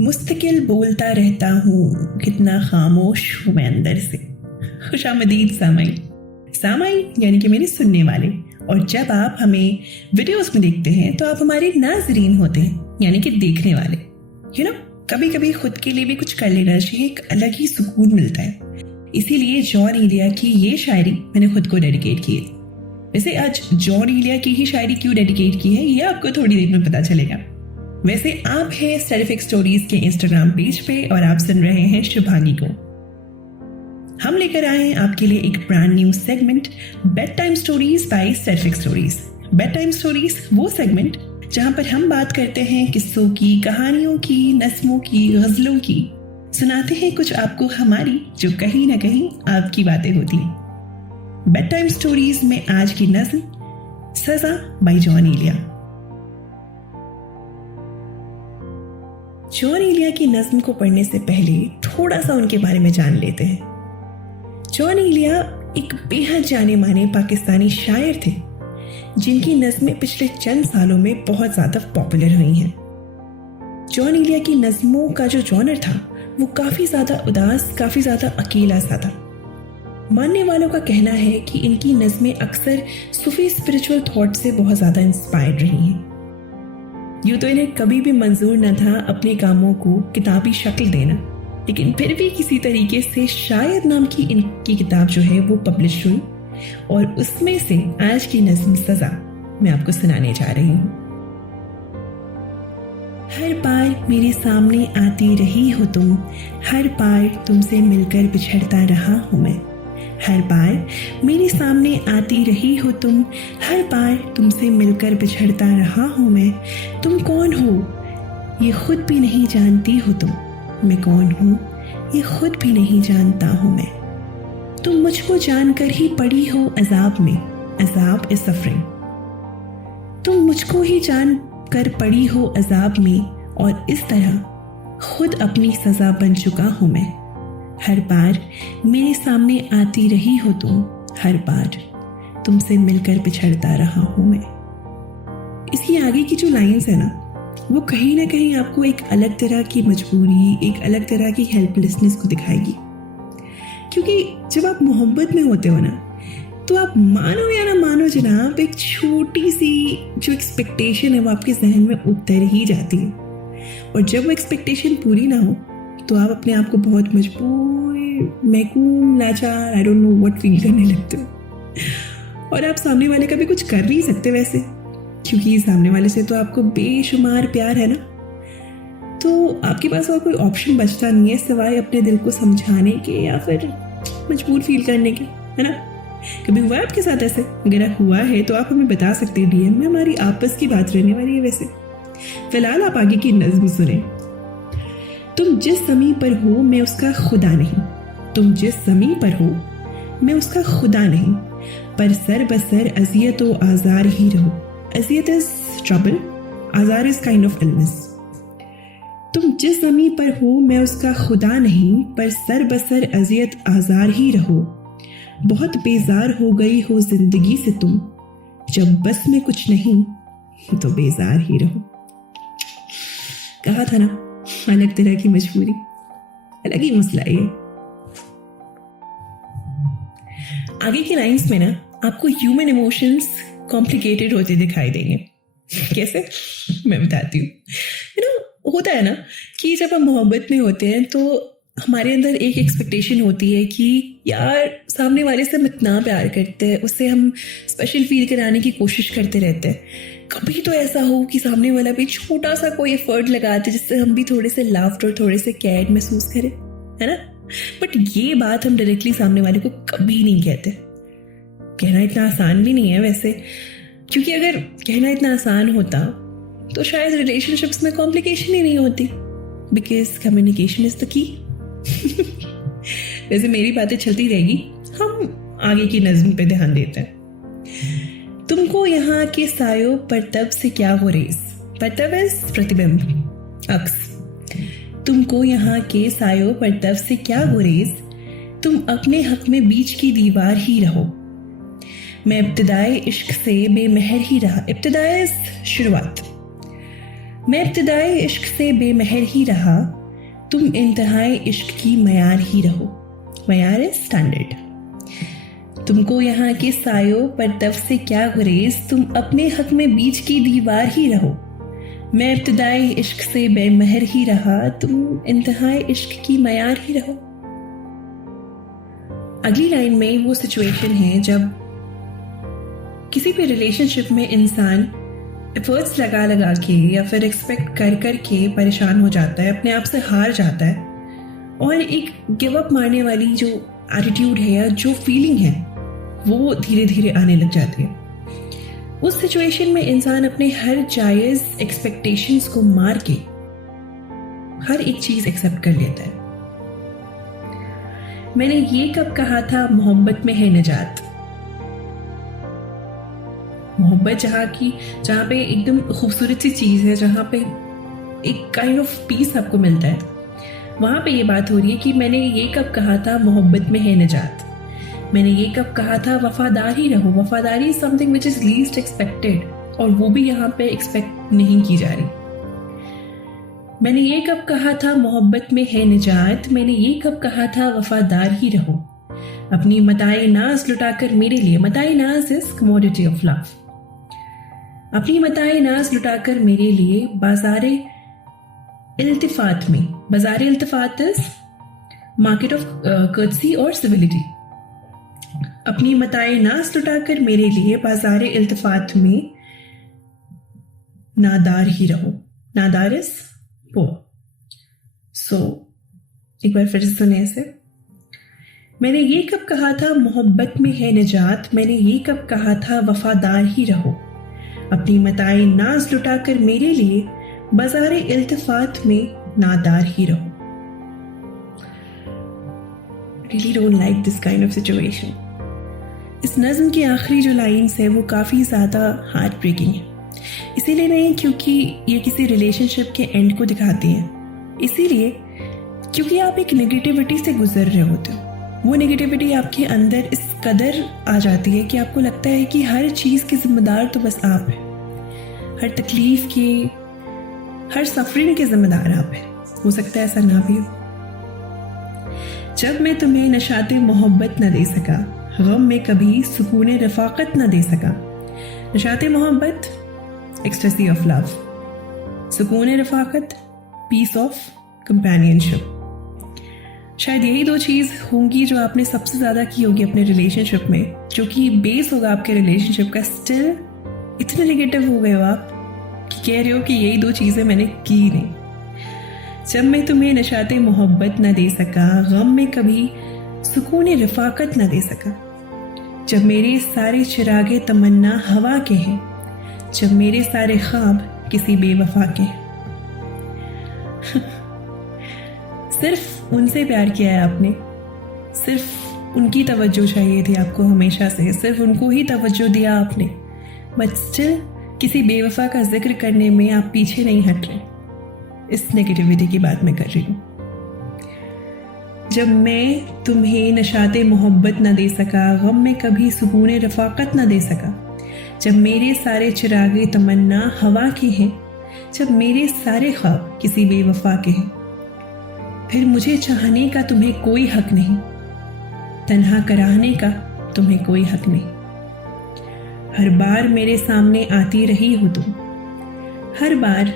मुस्तकिल बोलता रहता हूँ, कितना खामोश हूँ मैं अंदर से। खुशामदीद सामाईन यानी कि मेरे सुनने वाले। और जब आप हमें वीडियोस में देखते हैं तो आप हमारे नाजरीन होते हैं, यानी कि देखने वाले। कभी कभी खुद के लिए भी कुछ कर लेना चाहिए, एक अलग ही सुकून मिलता है। इसीलिए जॉन इलिया की ये शायरी मैंने खुद को डेडिकेट की है। वैसे आज जॉन इलिया की ही शायरी क्यों डेडिकेट की है ये आपको थोड़ी देर में पता चलेगा। वैसे आप हैं स्टेरिफिक स्टोरीज के इंस्टाग्राम पेज पे और आप सुन रहे हैं शुभांगी को। हम लेकर आए हैं आपके लिए एक brand new segment, bed time stories by स्टेरिफिक स्टोरीज। बेड टाइम स्टोरीज वो सेगमेंट जहां पर हम बात करते हैं किस्सों की, कहानियों की, नस्मों की, गजलों की, सुनाते हैं कुछ आपको हमारी जो कहीं ना कहीं आपकी बातें होती हैं। बेड टाइम स्टोरीज में आज की नज्म सजा बाय जॉन इलिया। जॉन इलिया की नज्म को पढ़ने से पहले थोड़ा सा उनके बारे में जान लेते हैं। जॉन इलिया एक बेहद जाने माने पाकिस्तानी शायर थे जिनकी नज़में पिछले चंद सालों में बहुत ज़्यादा पॉपुलर हुई हैं। जॉन इलिया की नज़मों का जो जॉनर था वो काफ़ी ज़्यादा उदास, काफ़ी ज़्यादा अकेला सा था। मानने वालों का कहना है कि इनकी नज़में अक्सर सूफी स्पिरिचुअल थॉट से बहुत ज़्यादा इंस्पायर्ड रही हैं। यूँ तो इन्हें कभी भी मंजूर न था अपने कामों को किताबी शक्ल देना, लेकिन फिर भी किसी तरीके से शायर नाम की इनकी किताब जो है वो पब्लिश हुई और उसमें से आज की नज़्म सजा मैं आपको सुनाने जा रही हूँ। हर बार मेरे सामने आती रही हो तुम, हर बार तुमसे मिलकर बिछड़ता रहा हूँ मैं। हर बार मेरे सामने आती रही हो तुम, हर बार तुमसे मिलकर बिछड़ता रहा हूँ मैं। तुम कौन हो ये खुद भी नहीं जानती हो तुम, मैं कौन हूँ ये खुद भी नहीं जानता हूँ मैं। तुम मुझको जानकर ही पड़ी हो अजाब में, अजाब इज सफरिंग। तुम मुझको ही जान कर पड़ी हो अजाब में और इस तरह खुद अपनी सजा बन चुका हूँ मैं। हर बार मेरे सामने आती रही हो तुम, हर बार तुमसे मिलकर बिछड़ता रहा हूँ मैं। इसकी आगे की जो लाइंस है ना वो कहीं ना कहीं आपको एक अलग तरह की मजबूरी, एक अलग तरह की हेल्पलेसनेस को दिखाएगी। क्योंकि जब आप मोहब्बत में होते हो ना तो आप मानो या ना मानो जनाब, एक छोटी सी जो एक्सपेक्टेशन है वो आपके जहन में उतर ही जाती है। और जब वो एक्सपेक्टेशन पूरी ना हो तो आप अपने आप को बहुत मजबूर, महकूम, लाचार, I don't know what feel करने लगते हो। और आप सामने वाले का भी कुछ कर नहीं सकते वैसे, क्योंकि सामने वाले से तो आपको बेशुमार प्यार है ना, तो आपके पास और कोई ऑप्शन बचता नहीं है सिवाय अपने दिल को समझाने के या फिर मजबूर फील करने के, है ना। कभी हुआ है आपके साथ ऐसे? अगर हुआ है तो आप हमें बता सकते हैं DM में, हमारी आपस की बात रहने वाली है वैसे। फिलहाल आप आगे की नज़्म सुने। तुम जिस ज़मीं पर हो मैं उसका खुदा नहीं, तुम जिस ज़मीं पर हो मैं उसका खुदा नहीं, पर सर बसर अजियत व आज़ार ही रहो। अजियत इज ट्रबल, आज़ार इज काइंड ऑफ इलनेस। तुम जिस ज़मीं पर हो मैं उसका खुदा नहीं, पर सर बसर अजियत आज़ार ही रहो। बहुत बेजार हो गई हो जिंदगी से तुम, जब बस में कुछ नहीं तो बेजार ही रहो। कहा था ना, अलग तरह की मजबूरी, अलग ही मसला है। आगे की लाइंस में ना आपको ह्यूमन इमोशंस कॉम्प्लिकेटेड होते दिखाई देंगे। कैसे? मैं बताती हूँ। होता है ना कि जब हम मोहब्बत में होते हैं तो हमारे अंदर एक एक्सपेक्टेशन होती है कि यार सामने वाले से हम इतना प्यार करते हैं, उससे हम स्पेशल फील कराने की कोशिश करते रहते हैं। कभी तो ऐसा हो कि सामने वाला भी छोटा सा कोई एफर्ट लगाते जिससे हम भी थोड़े से लाफ्टर, थोड़े से केयर महसूस करें, है ना। बट ये बात हम डायरेक्टली सामने वाले को कभी नहीं कहते। कहना इतना आसान भी नहीं है वैसे, क्योंकि अगर कहना इतना आसान होता तो शायद रिलेशनशिप्स में कॉम्प्लिकेशन ही नहीं होती, because communication is the key. वैसे मेरी बातें चलती रहेगी, हम आगे की नज़्म पे ध्यान देते हैं। तुमको यहाँ के सायों पर तब से क्या गुरेज, पर तब इज प्रतिबिंब, अक्स। तुमको यहाँ के सायों पर तब से क्या गुरेज, तुम अपने हक में बीच की दीवार ही रहो। मैं इब्तिदाए इश्क से बेमहर ही रहा, इब्तिदाए शुरुआत। मैं इब्तिदाई इश्क से बेमहर ही रहा, तुम इंतहाई इश्क की मयार ही रहो। मयार इज स्टैंडर्ड। तुमको यहाँ के सायों पर तब से क्या गुरेज, तुम अपने हक में बीच की दीवार ही रहो। मैं इब्तिदाई इश्क से बेमहर ही रहा, तुम इंतहाई इश्क की मयार ही रहो। अगली लाइन में वो सिचुएशन है जब किसी भी रिलेशनशिप में इंसान एफर्ट्स लगा लगा के या फिर एक्सपेक्ट कर कर के परेशान हो जाता है, अपने आप से हार जाता है और एक गिव अप मारने वाली जो एटीट्यूड है या जो फीलिंग है वो धीरे धीरे आने लग जाती है। उस सिचुएशन में इंसान अपने हर जायज़ एक्सपेक्टेशंस को मार के हर एक चीज़ एक्सेप्ट कर लेता है। मैंने ये कब कहा था मोहब्बत में है निजात। मोहब्बत जहाँ पे एकदम खूबसूरत सी चीज़ है, जहाँ पे एक काइंड ऑफ पीस आपको मिलता है, वहाँ पे ये बात हो रही है कि मैंने ये कब कहा था मोहब्बत में है निजात। मैंने ये कब कहा था वफादार ही रहो। वफादारी is something which is least expected और वो भी यहाँ पे एक्सपेक्ट नहीं की जा रही। मैंने ये कब कहा था मोहब्बत में है निजात। मैंने ये कब कहा था वफादार ही रहो। अपनी मताए नाज लुटाकर मेरे लिए, मताए नाज इज कमोडिटी ऑफ लव। अपनी मताए नाज लुटाकर मेरे लिए बाजारे इल्तिफात में, बाजारे इल्तिफात इज मार्केट ऑफ कर्टसी और सिविलिटी। अपनी मताए नाज लुटाकर मेरे लिए बाजारे इल्तिफात में नादार ही रहो। नादार इज पोअर। सो एक बार फिर से सुने इसे। मैंने ये कब कहा था मोहब्बत में है निजात। मैंने ये कब कहा था वफादार ही रहो। अपनी मताए नाज लुटाकर मेरे लिए बाजारे इल्तिफात में नादार ही रहो। Really don't like this kind of situation. इस नज़्म की आखिरी जो लाइन्स है वो काफ़ी ज़्यादा हार्ट ब्रेकिंग है। इसीलिए नहीं क्योंकि ये किसी रिलेशनशिप के एंड को दिखाती हैं, इसीलिए क्योंकि आप एक नेगेटिविटी से गुजर रहे होते हो। वो नेगेटिविटी आपके अंदर इस कदर आ जाती है कि आपको लगता है कि हर चीज़ के जिम्मेदार तो बस आप हैं, हर तकलीफ़ के, हर सफरिंग के जिम्मेदार आप हैं। हो सकता है ऐसा ना भी हो। जब मैं तुम्हें नशाते मोहब्बत न दे सका, गम में कभी सुकून रफ़ाक़त न दे सका। नशाते मोहब्बत एक्सटेसी ऑफ लव, सुकून रफ़ाक़त पीस ऑफ कंपेनियनशिप। शायद यही दो चीज़ होंगी जो आपने सबसे ज़्यादा की होगी अपने रिलेशनशिप में, जो कि बेस होगा आपके रिलेशनशिप का। स्टिल इतने नेगेटिव हो गए हो आप कि कह रहे हो कि यही दो चीज़ें मैंने की नहीं। जब मैं तुम्हें नशाते मोहब्बत न दे सका, गम में कभी सुकून रफ़ाक़त न दे सका। जब मेरे सारे चिरागे तमन्ना हवा के हैं, जब मेरे सारे ख्वाब किसी बेवफा के हैं। सिर्फ उनसे प्यार किया है आपने, सिर्फ उनकी तवज्जो चाहिए थी आपको हमेशा से, सिर्फ उनको ही तवज्जो दिया आपने, बट स्टिल किसी बेवफा का जिक्र करने में आप पीछे नहीं हट रहे। इस नेगेटिविटी की बात मैं कर रही हूँ। जब मैं तुम्हें नशाते मोहब्बत न दे सका, गम में कभी सुकून रफ़ाक़त न दे सका। जब मेरे सारे चिरागे तमन्ना हवा के हैं, जब मेरे सारे ख्वाब किसी बेवफा के हैं। फिर मुझे चाहने का तुम्हें कोई हक नहीं, तन्हा कराहने का तुम्हें कोई हक नहीं। हर बार मेरे सामने आती रही हो तुम, हर बार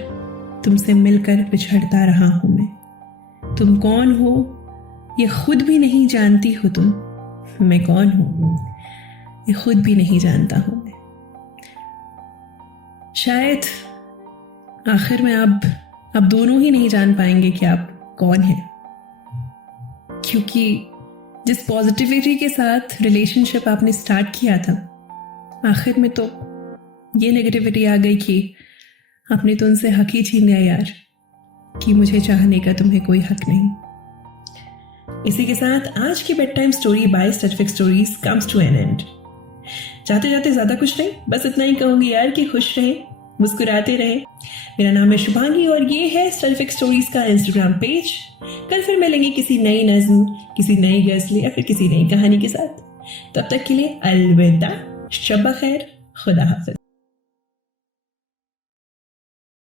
तुमसे मिलकर बिछड़ता रहा हूं मैं। तुम कौन हो ये खुद भी नहीं जानती हो तुम, मैं कौन हूं ये खुद भी नहीं जानता हूं मैं। शायद आखिर में आप दोनों ही नहीं जान पाएंगे कि आप कौन हैं, क्योंकि जिस पॉजिटिविटी के साथ रिलेशनशिप आपने स्टार्ट किया था, आखिर में तो ये नेगेटिविटी आ गई कि आपने तो उनसे हक ही छीन लिया यार, कि मुझे चाहने का तुम्हें कोई हक नहीं। इसी के साथ आज की बेड टाइम स्टोरी बाय स्टैटिफिक stories comes to an end. जाते जाते ज्यादा कुछ नहीं, बस इतना ही कहूंगी यार कि खुश रहें, मुस्कुराते रहें। मेरा नाम है शुभांगी और ये है स्टैटिफिक स्टोरीज का इंस्टाग्राम पेज। कल फिर मिलेंगे किसी नई नज़्म, किसी नई गज़ल या फिर किसी नई कहानी के साथ। तब तक के लिए अलविदा, शब खैर, खुदा हाफ़िज़।